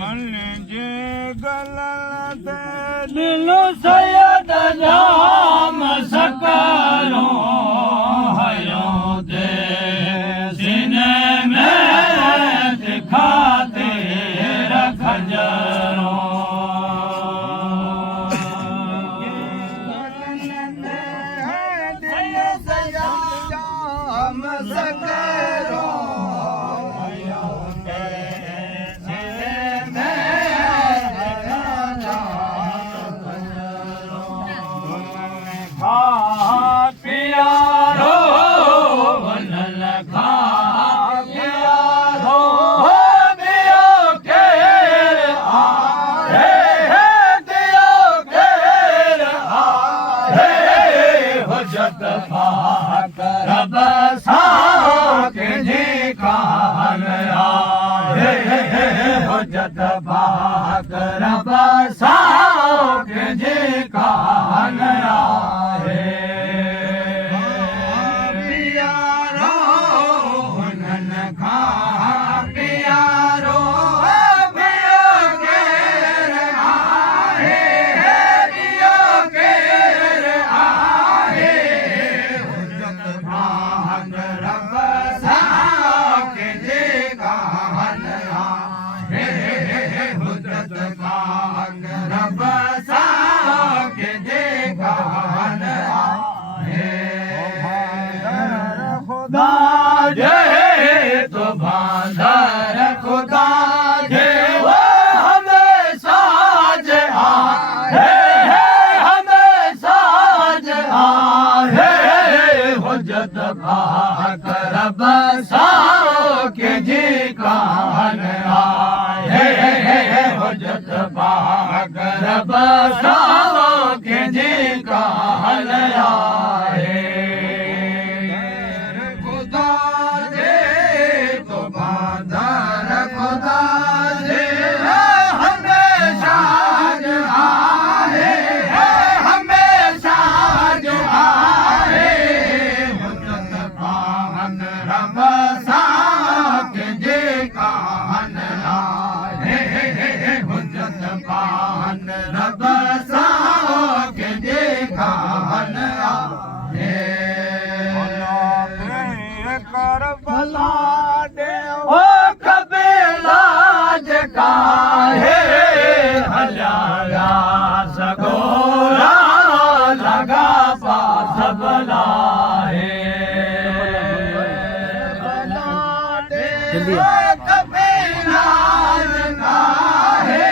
मन जे गलत दिलो सैयद जाम सकरो हयो दे सीने में दिखाते रखजरो जत भाग रब साओ के जी कान आहे प्यारो हुनन खां प्यारो ॿियो केरु आहे ॿियो केरु आहे जत भाग रब साओ के जी कान आहे रब सां के देखा खुदा जे तो बांधर खुदा जे वो हमेशा जे आहे हमेशा जे आहे हुजत भाग रब सां के जी कान आहे हुजत भाग रब सां के जी कान आहे खुदा जे तो बांधर खुदा जे हमेशा जो आहे हमेशा जो आहे हुजत भाग रब सां के जी कान आहे हुजत पान रब सां के जी कान आहे करबला दे ओ कबीला जका है हलिया सगोरा लगा पास बला है कबीला जका है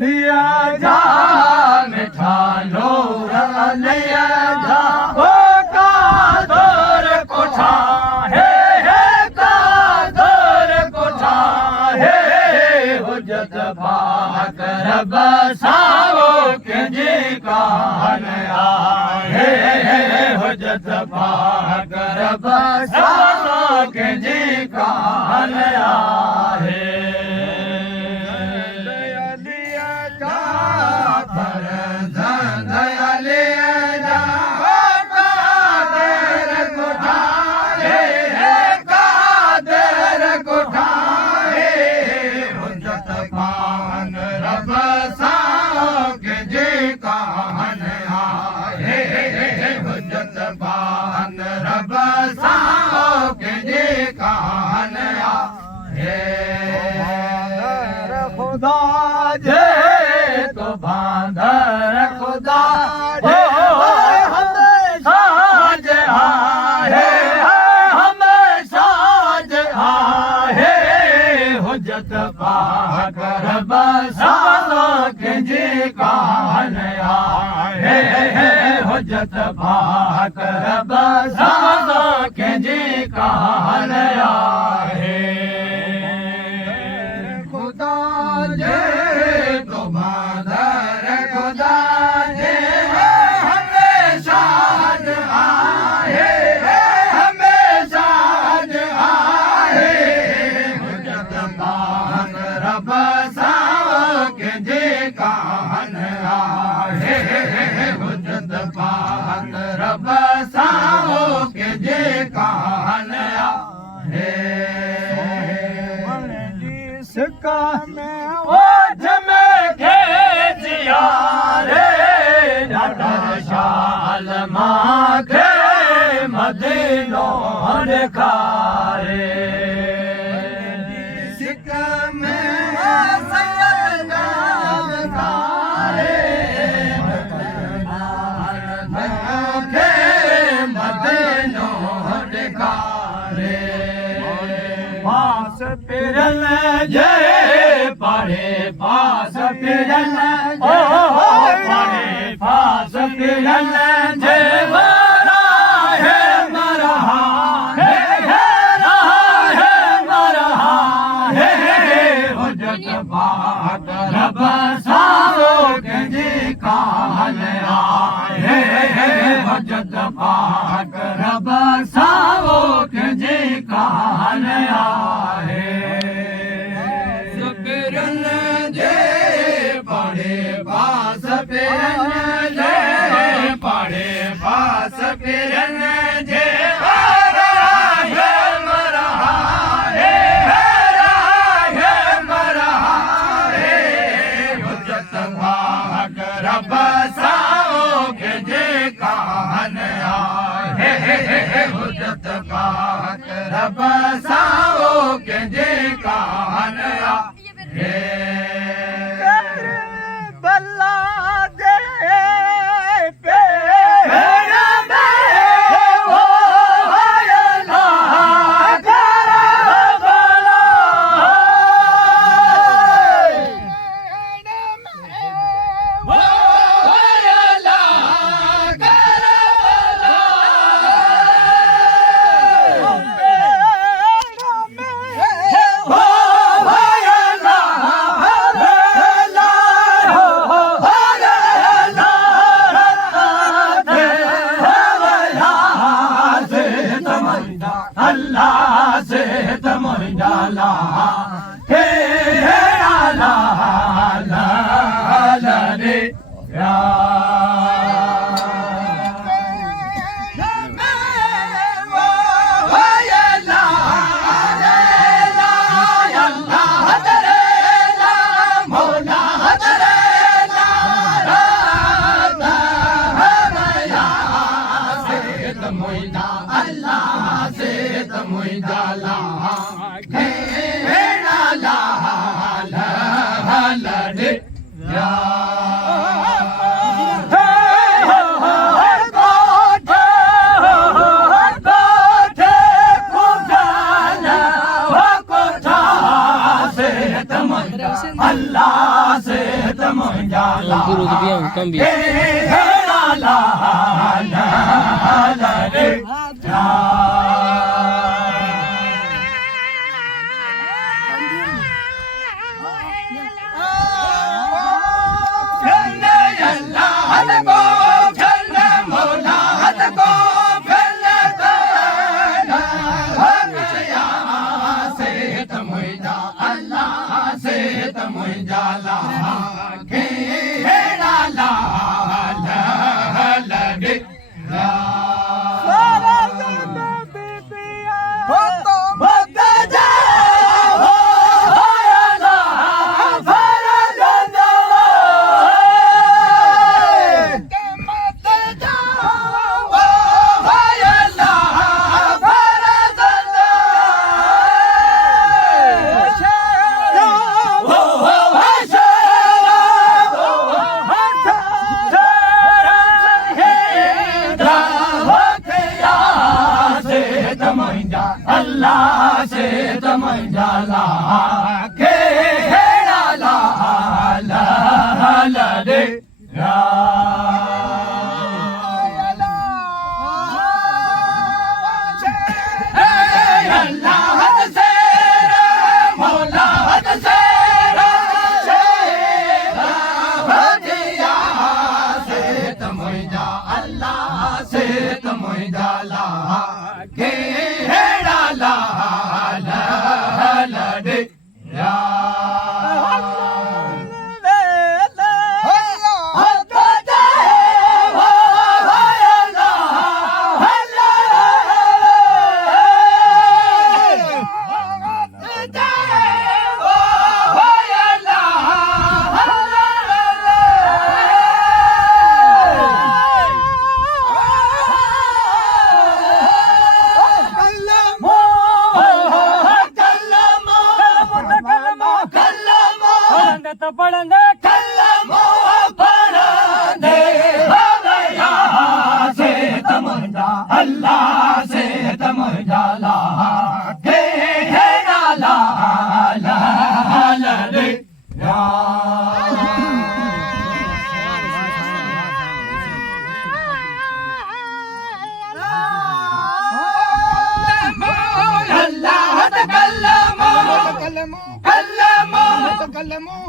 लिया जा मिठा नूर लिया जा ओ कादर कोठा है कादर कोठा है हुजत भाग रब साओ के जी कान आहे हुजत भाग रब साओ के जी कान आहे रब सां के जी कान आहे खुदा जे तो बांधर खुदा जे हमेशा जे आहे हमेशा जे आहे हुजत पाक रब सां के जी कान आहे हुजत पाक रब सां के जी कान आहे खुदा जे तो बांधर खुदा जे हमेशा जे आहे हमेशा जे आहे हुजत पाक रब सां के जी कान आहे रब साओ के जे कान जिसका में ओझ में खेचिया रे नटर शाल माखे मदीनो खारे सिक में सैयद नाम खारे माखे मदीनो खारे पास पिरन जे पढ़े पास पिरन ओ पढ़े पास पिरन जे मरा है मरहा है मरहा है हुज्जत पाक रब साओ के जी कान आए हुज्जत पाक रब साओ के जी कान आए पिरन जे पढ़े पास पिरन जे पढ़े पास पिरन जे मरा है हुज्जत पाक रब साओ के जे कान आए हुज्जत पाक रब साओ के जे कान बल्ला दे पे अल्लाह से तम डाला हे आला आला रे अल्लाह से तमुई डाला हे डाला ला रे या अल्लाह से तमुई डाला हे डाला ला रे अल्लाह से तमुई जाला घेरा ला रे अल्लाह से तमई जाला घेरा ला रे अल्लाह से मौला से तमई जा अल्लाह से तमई जाला घेरा ला रे ला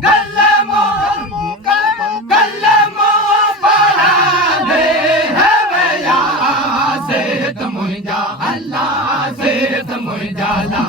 कलमो पढ़ा दे है भैया सेहत मुंहिंजा अल्लाह सेहत मुंहिंजा ला